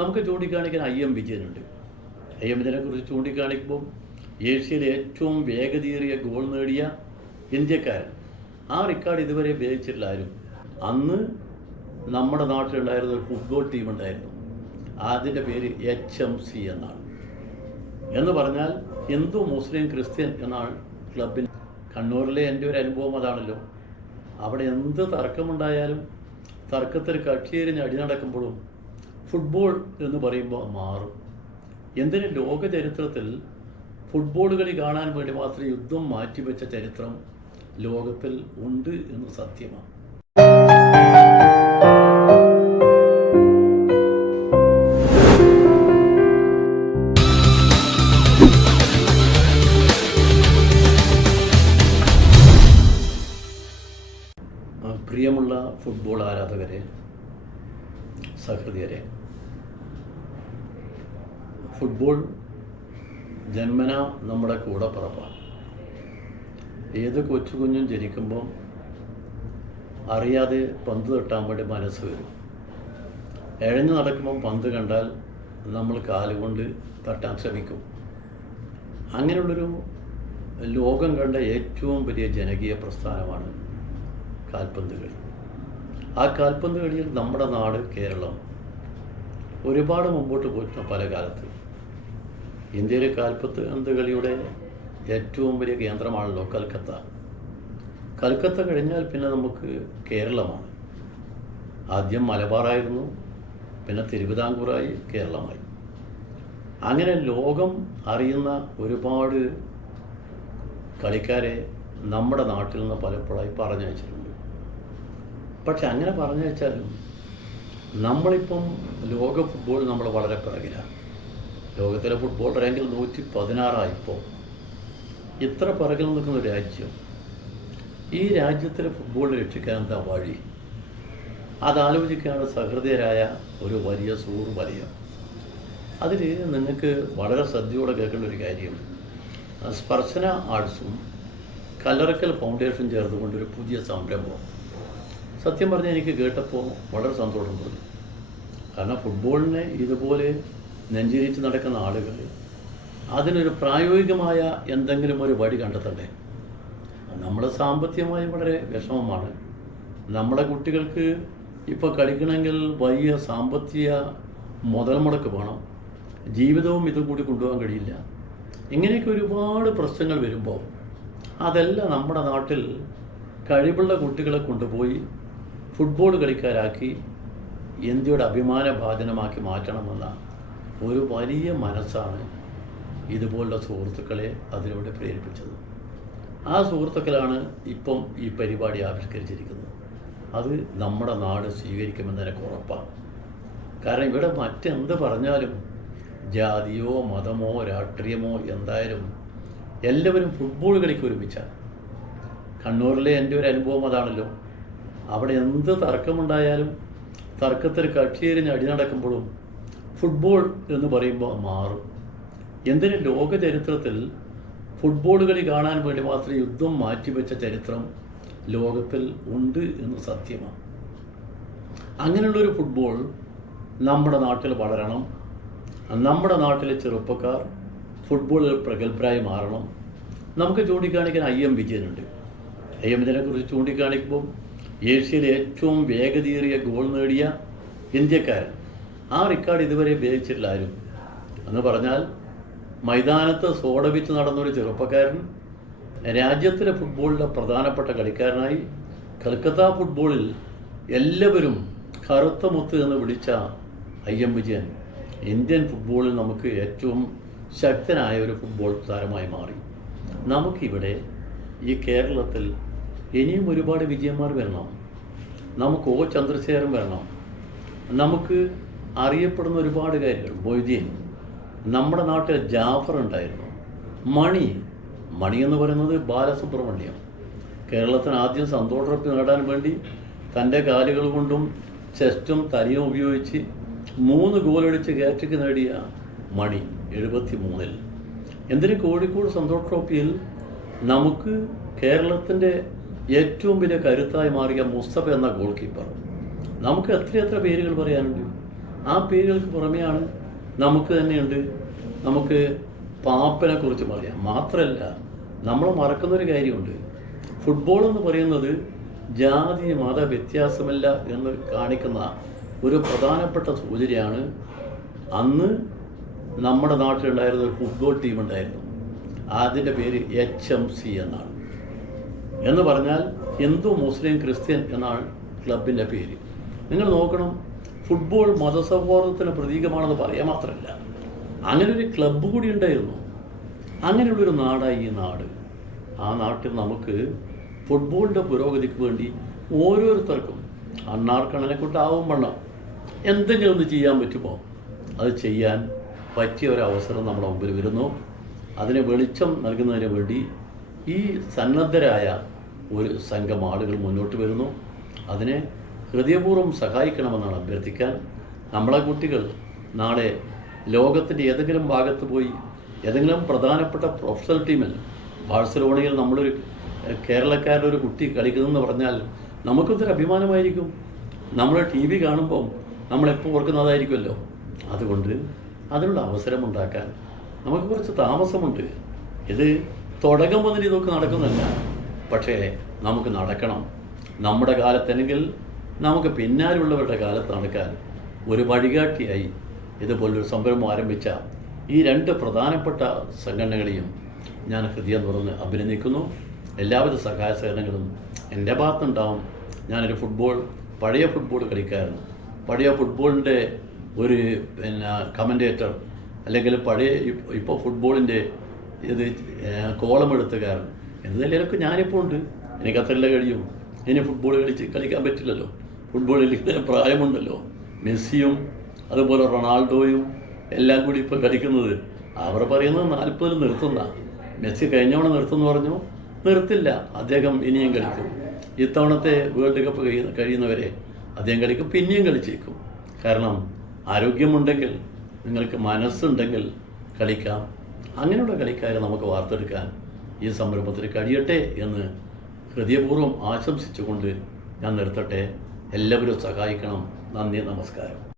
നമുക്ക് ചൂണ്ടിക്കാണിക്കാൻ വിജയനുണ്ട്. വിജയനെ കുറിച്ച് ചൂണ്ടിക്കാണിക്കുമ്പോൾ ഏഷ്യയിലെ ഏറ്റവും വേഗതയേറിയ ഗോൾ നേടിയ ഇന്ത്യക്കാരൻ. ആ റെക്കോർഡ് ഇതുവരെ ഉപയോഗിച്ചിട്ടില്ല ആരും. അന്ന് നമ്മുടെ നാട്ടിലുണ്ടായിരുന്ന ഒരു ഫുട്ബോൾ ടീം ഉണ്ടായിരുന്നു. അതിൻ്റെ പേര് HMC എന്നാണ്. എന്ന് പറഞ്ഞാൽ ഹിന്ദു മുസ്ലിം ക്രിസ്ത്യൻ എന്നാണ് ക്ലബിന്. കണ്ണൂരിലെ എൻ്റെ ഒരു അനുഭവം അതാണല്ലോ. അവിടെ എന്ത് തർക്കമുണ്ടായാലും തർക്കത്തിൽ കക്ഷിയേരിഞ്ഞ് അടി നടക്കുമ്പോഴും ഫുട്ബോൾ എന്ന് പറയുമ്പോൾ മാറും. എന്തിന് ലോക ചരിത്രത്തിൽ ഫുട്ബോൾ കളി കാണാൻ വേണ്ടി മാത്രം യുദ്ധം മാറ്റിവെച്ച ചരിത്രം ലോകത്തിൽ ഉണ്ട് എന്ന് സത്യമാണ്. പ്രിയമുള്ള ഫുട്ബോൾ ആരാധകരെ, സഹൃദയരെ, ഫുട്ബോൾ ജന്മന നമ്മുടെ കൂടെ പിറപ്പാണ്. ഏത് കൊച്ചു കുഞ്ഞും ജനിക്കുമ്പോൾ അറിയാതെ പന്ത് തട്ടാൻ വേണ്ടി മനസ്സ് വരും. എഴഞ്ഞു നടക്കുമ്പം പന്ത് കണ്ടാൽ നമ്മൾ കാലുകൊണ്ട് തട്ടാൻ ശ്രമിക്കും. അങ്ങനെയുള്ളൊരു ലോകം കണ്ട ഏറ്റവും വലിയ ജനകീയ പ്രസ്ഥാനമാണ് കാൽപന്ത് കളി. ആ കാൽപന്ത് കളിയിൽ നമ്മുടെ നാട് കേരളം ഒരുപാട് മുമ്പോട്ട് പോയിട്ടുണ്ട്. പല കാലത്ത് ഇന്ത്യയിലെ കാൽപന്ത് കളിയുടെ ഏറ്റവും വലിയ കേന്ദ്രമാണല്ലോ കൽക്കത്ത. കൽക്കത്ത കഴിഞ്ഞാൽ പിന്നെ നമുക്ക് കേരളമാണ്. ആദ്യം മലബാറായിരുന്നു, പിന്നെ തിരുവിതാംകൂറായി, കേരളമായി. അങ്ങനെ ലോകം അറിയുന്ന ഒരുപാട് കളിക്കാരെ നമ്മുടെ നാട്ടിൽ നിന്ന് പലപ്പോഴായി പറഞ്ഞയച്ചിട്ടുണ്ട്. പക്ഷെ അങ്ങനെ പറഞ്ഞയച്ചാലും നമ്മളിപ്പം ലോക ഫുട്ബോൾ നമ്മൾ വളരെ പിറകിലാണ്. ലോകത്തിലെ ഫുട്ബോൾ റാങ്കിൽ 116 ഇപ്പോൾ. ഇത്ര പിറകിൽ നിൽക്കുന്ന ഒരു രാജ്യം, ഈ രാജ്യത്തിലെ ഫുട്ബോൾ രക്ഷിക്കാൻ എന്താ വഴി? അതാലോചിക്കാനുള്ള സഹൃദയരായ ഒരു വലിയ വലയം. അതിൽ നിങ്ങൾക്ക് വളരെ ശ്രദ്ധയോടെ കേൾക്കേണ്ട ഒരു കാര്യം, സ്പർശന ആർട്സും കല്ലറക്കൽ ഫൗണ്ടേഷൻ ചേർന്നുകൊണ്ടൊരു പുതിയ സംരംഭം. സത്യം പറഞ്ഞാൽ എനിക്ക് കേട്ടപ്പോൾ വളരെ സന്തോഷം തോന്നി. കാരണം ഫുട്ബോളിനെ ഇതുപോലെ നെഞ്ചിരിച്ച് നടക്കുന്ന ആളുകൾ അതിനൊരു പ്രായോഗികമായ എന്തെങ്കിലും ഒരു വഴി കണ്ടെത്തണ്ടേ. നമ്മുടെ സാമ്പത്തികമായി വളരെ വിഷമമാണ്. നമ്മുടെ കുട്ടികൾക്ക് ഇപ്പോൾ കളിക്കണമെങ്കിൽ വലിയ സാമ്പത്തിക മുതൽ മുടക്ക് വേണം. ജീവിതവും ഇതും കൂടി കൊണ്ടുപോകാൻ കഴിയില്ല. ഇങ്ങനെയൊക്കെ ഒരുപാട് പ്രശ്നങ്ങൾ വരുമ്പോൾ അതെല്ലാം നമ്മുടെ നാട്ടിൽ കഴിവുള്ള കുട്ടികളെ കൊണ്ടുപോയി ഫുട്ബോൾ കളിക്കാരാക്കി ഇന്ത്യയുടെ അഭിമാനഭാജനമാക്കി മാറ്റണമെന്ന ഒരു വലിയ മനസ്സാണ് ഇതുപോലുള്ള സുഹൃത്തുക്കളെ അതിലൂടെ പ്രേരിപ്പിച്ചത്. ആ സുഹൃത്തുക്കളാണ് ഇപ്പം ഈ പരിപാടി ആവിഷ്കരിച്ചിരിക്കുന്നത്. അത് നമ്മുടെ നാട് സ്വീകരിക്കുമെന്നതിനൊക്കെ ഉറപ്പാണ്. കാരണം ഇവിടെ മറ്റെന്ത് പറഞ്ഞാലും ജാതിയോ മതമോ രാഷ്ട്രീയമോ എന്തായാലും എല്ലാവരും ഫുട്ബോൾ കളിക്ക് ഒരുമിച്ചാണ്. കണ്ണൂരിലെ എൻ്റെ ഒരു അനുഭവം അതാണല്ലോ. അവിടെ എന്ത് തർക്കമുണ്ടായാലും തർക്കത്തിൽ കക്ഷിയേരിഞ്ഞ് അടി നടക്കുമ്പോഴും ഫുട്ബോൾ എന്ന് പറയുമ്പോൾ മാറും. എന്തിന് ലോക ചരിത്രത്തിൽ ഫുട്ബോൾ കളി കാണാൻ വേണ്ടി മാത്രം യുദ്ധം മാറ്റിവെച്ച ചരിത്രം ലോകത്തിൽ ഉണ്ട് എന്ന് സത്യമാണ്. അങ്ങനെയുള്ളൊരു ഫുട്ബോൾ നമ്മുടെ നാട്ടിൽ വളരണം. നമ്മുടെ നാട്ടിലെ ചെറുപ്പക്കാർ ഫുട്ബോളിൽ പ്രഗത്ഭരായി മാറണം. നമുക്ക് ചൂണ്ടിക്കാണിക്കാൻ വിജയനുണ്ട്. വിജയനെ കുറിച്ച് ചൂണ്ടിക്കാണിക്കുമ്പോൾ ഏഷ്യയിലെ ഏറ്റവും വേഗതയേറിയ ഗോൾ നേടിയ ഇന്ത്യക്കാരൻ. ആ റെക്കോർഡ് ഇതുവരെ ഉപയോഗിച്ചിട്ടില്ല ആരും. എന്ന് പറഞ്ഞാൽ മൈതാനത്ത് സോടവിച്ച് നടന്നൊരു ചെറുപ്പക്കാരൻ രാജ്യത്തിലെ ഫുട്ബോളിലെ പ്രധാനപ്പെട്ട കളിക്കാരനായി. കൽക്കത്ത ഫുട്ബോളിൽ എല്ലാവരും കറുത്ത മുത്ത് എന്ന് വിളിച്ച വിജയൻ ഇന്ത്യൻ ഫുട്ബോളിൽ നമുക്ക് ഏറ്റവും ശക്തനായ ഒരു ഫുട്ബോൾ താരമായി മാറി. നമുക്കിവിടെ ഈ കേരളത്തിൽ ഇനിയും ഒരുപാട് വിജയന്മാർ വരണം. നമുക്ക് ചന്ദ്രശേഖരൻ വരണം. നമുക്ക് അറിയപ്പെടുന്ന ഒരുപാട് കാര്യങ്ങൾ, മൊയ്തീൻ, നമ്മുടെ നാട്ടിൽ ജാഫർ ഉണ്ടായിരുന്നു, മണി എന്ന് പറയുന്നത് ബാലസുബ്രഹ്മണ്യം. കേരളത്തിന് ആദ്യം സന്തോഷ ട്രോഫി നേടാൻ വേണ്ടി തൻ്റെ കാലുകൾ കൊണ്ടും ചെസ്റ്റും തലയും ഉപയോഗിച്ച് 3 ഗോളടിച്ച് ഹാട്രിക്ക് നേടിയ മണി 73-ൽ. എന്തിന് കോഴിക്കോട് സന്തോഷ ട്രോഫിയിൽ നമുക്ക് കേരളത്തിൻ്റെ ഏറ്റവും വലിയ കരുത്തായി മാറിയ മുസ്തഫ എന്ന ഗോൾ കീപ്പർ. നമുക്ക് എത്രയെത്ര പേരുകൾ പറയാനുണ്ട്. ആ പേരുകൾക്ക് പുറമെയാണ് നമുക്ക് തന്നെയുണ്ട്. നമുക്ക് പാപ്പനെ കുറിച്ച് പറയാം. മാത്രമല്ല, നമ്മൾ മറക്കുന്നൊരു കാര്യമുണ്ട്. ഫുട്ബോൾ എന്ന് പറയുന്നത് ജാതി മത വ്യത്യാസമില്ല എന്ന് കാണിക്കുന്ന ഒരു പ്രധാനപ്പെട്ട സൂചനയാണ്. അന്ന് നമ്മുടെ നാട്ടിലുണ്ടായിരുന്ന ഒരു ഫുട്ബോൾ ടീം ഉണ്ടായിരുന്നു. അതിൻ്റെ പേര് HMC എന്നാണ്. എന്ന് പറഞ്ഞാൽ ഹിന്ദു മുസ്ലിം ക്രിസ്ത്യൻ എന്നാണ് ക്ലബിൻ്റെ പേര്. നിങ്ങൾ നോക്കണം, ഫുട്ബോൾ മതസൗഹാർദ്ദത്തിന് പ്രതീകമാണെന്ന് പറയാൻ മാത്രമല്ല, അങ്ങനെ ഒരു ക്ലബ്ബ് കൂടി ഉണ്ടായിരുന്നു. അങ്ങനെയുള്ളൊരു നാടായി ഈ നാട്. ആ നാട്ടിൽ നമുക്ക് ഫുട്ബോളിൻ്റെ പുരോഗതിക്ക് വേണ്ടി ഓരോരുത്തർക്കും അണ്ണാർക്കണ്ണനെ കൊണ്ടാവും വണ്ണം എന്തെങ്കിലും ഒന്ന് ചെയ്യാൻ പറ്റുമോ അത് ചെയ്യാൻ പറ്റിയ ഒരവസരം നമ്മുടെ മുമ്പിൽ വരുന്നു. അതിന് വെളിച്ചം നൽകുന്നതിന് വേണ്ടി ഈ സന്നദ്ധരായ ഒരു സംഘം ആളുകൾ മുന്നോട്ട് വരുന്നു. അതിനെ ഹൃദയപൂർവ്വം സഹായിക്കണമെന്നാണ് അഭ്യർത്ഥിക്കാൻ. നമ്മളെ കുട്ടികൾ നാളെ ലോകത്തിൻ്റെ ഏതെങ്കിലും ഭാഗത്ത് പോയി ഏതെങ്കിലും പ്രധാനപ്പെട്ട പ്രൊഫഷണൽ ടീമിൽ, ബാഴ്സലോണയിൽ നമ്മളൊരു കേരളക്കാരുടെ ഒരു കുട്ടി കളിക്കുന്നതെന്ന് പറഞ്ഞാൽ നമുക്കൊരു അഭിമാനമായിരിക്കും. നമ്മൾ TV കാണുമ്പം നമ്മളെപ്പോൾ ഓർക്കുന്നതായിരിക്കുമല്ലോ. അതുകൊണ്ട് അതിനുള്ള അവസരമുണ്ടാക്കാൻ നമുക്ക് കുറച്ച് താമസമുണ്ട്. ഇത് തുടക്കം മുതൽ ഇതൊക്കെ നടക്കുന്നതല്ല, പക്ഷേ നമുക്ക് നടക്കണം. നമ്മുടെ കാലത്തല്ലെങ്കിൽ നമുക്ക് പിന്നാലുള്ളവരുടെ കാലത്ത് നടക്കാൻ ഒരു വഴികാട്ടിയായി ഇതുപോലൊരു സംരംഭം ആരംഭിച്ച ഈ 2 പ്രധാനപ്പെട്ട സംഘടനകളെയും ഞാൻ ഹൃദയം തുറന്ന് അഭിനന്ദിക്കുന്നു. എല്ലാവിധ സഹായ സഹകരണങ്ങളും എൻ്റെ ഭാഗത്തുണ്ടാവും. ഞാനൊരു പഴയ ഫുട്ബോൾ കളിക്കാരൻ, പഴയ ഫുട്ബോളിൻ്റെ ഒരു കമൻറ്റേറ്റർ, അല്ലെങ്കിൽ ഇപ്പോൾ ഫുട്ബോളിൻ്റെ കോളം എഴുത്തുകാരൻ എന്ന നിലയിലൊക്കെ ഞാനിപ്പോൾ ഉണ്ട്. എനിക്ക് അത്രയല്ല കഴിയും. ഇനി ഫുട്ബോൾ കളിക്കാൻ പറ്റില്ലല്ലോ. ഫുട്ബോളിൽ പ്രായമുണ്ടല്ലോ. മെസ്സിയും അതുപോലെ റൊണാൾഡോയും എല്ലാം കൂടി ഇപ്പോൾ കളിക്കുന്നത്. അവർ പറയുന്നത് 40 നിർത്തുന്ന. മെസ്സി കഴിഞ്ഞവണ നിർത്തുമെന്ന് പറഞ്ഞു, നിർത്തില്ല. അദ്ദേഹം ഇനിയും കളിക്കും. ഇത്തവണത്തെ വേൾഡ് കപ്പ് കഴിയുന്നവരെ അദ്ദേഹം കളിക്കും, പിന്നെയും കളിച്ചേക്കും. കാരണം ആരോഗ്യമുണ്ടെങ്കിൽ, നിങ്ങൾക്ക് മനസ്സുണ്ടെങ്കിൽ കളിക്കാം. അങ്ങനെയുള്ള കളിക്കാരെ നമുക്ക് വാർത്തെടുക്കാൻ ഈ സംരംഭത്തിന് കഴിയട്ടെ എന്ന് ഹൃദയപൂർവ്വം ആശംസിച്ചുകൊണ്ട് ഞാൻ നിർത്തട്ടെ. എല്ലാവരും സഹായിക്കണം. നന്ദി, നമസ്കാരം.